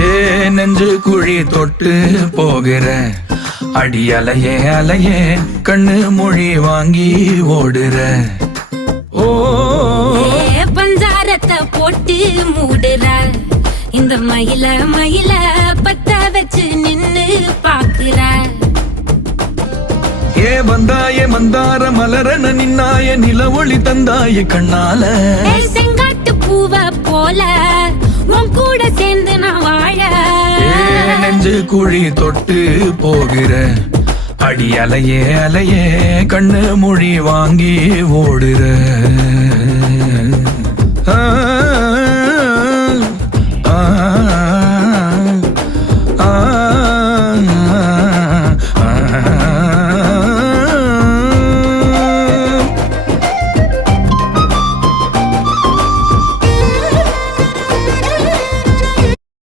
ஏ நெஞ்சு குழி தொட்டு போகிற அடி அலையே அலையே கண்ணு மொழி வாங்கி ஓடுற. ஓ பஞ்சாரத்தை போட்டு மூடுற இந்த மயில மயில பத்த வச்சு நின்னு பாக்குற. ஏ வந்தாய மந்தார மலரன நின்னாய நில ஒளி தந்தாய கண்ணால. செங்காட்டு பூவ போல உன் கூட சேர்ந்து நான் வாழ. நெஞ்சு குழி தொட்டு போகிற அடி அலையே அலையே கண்ணு மொழி வாங்கி ஓடுற. ஆ ஆ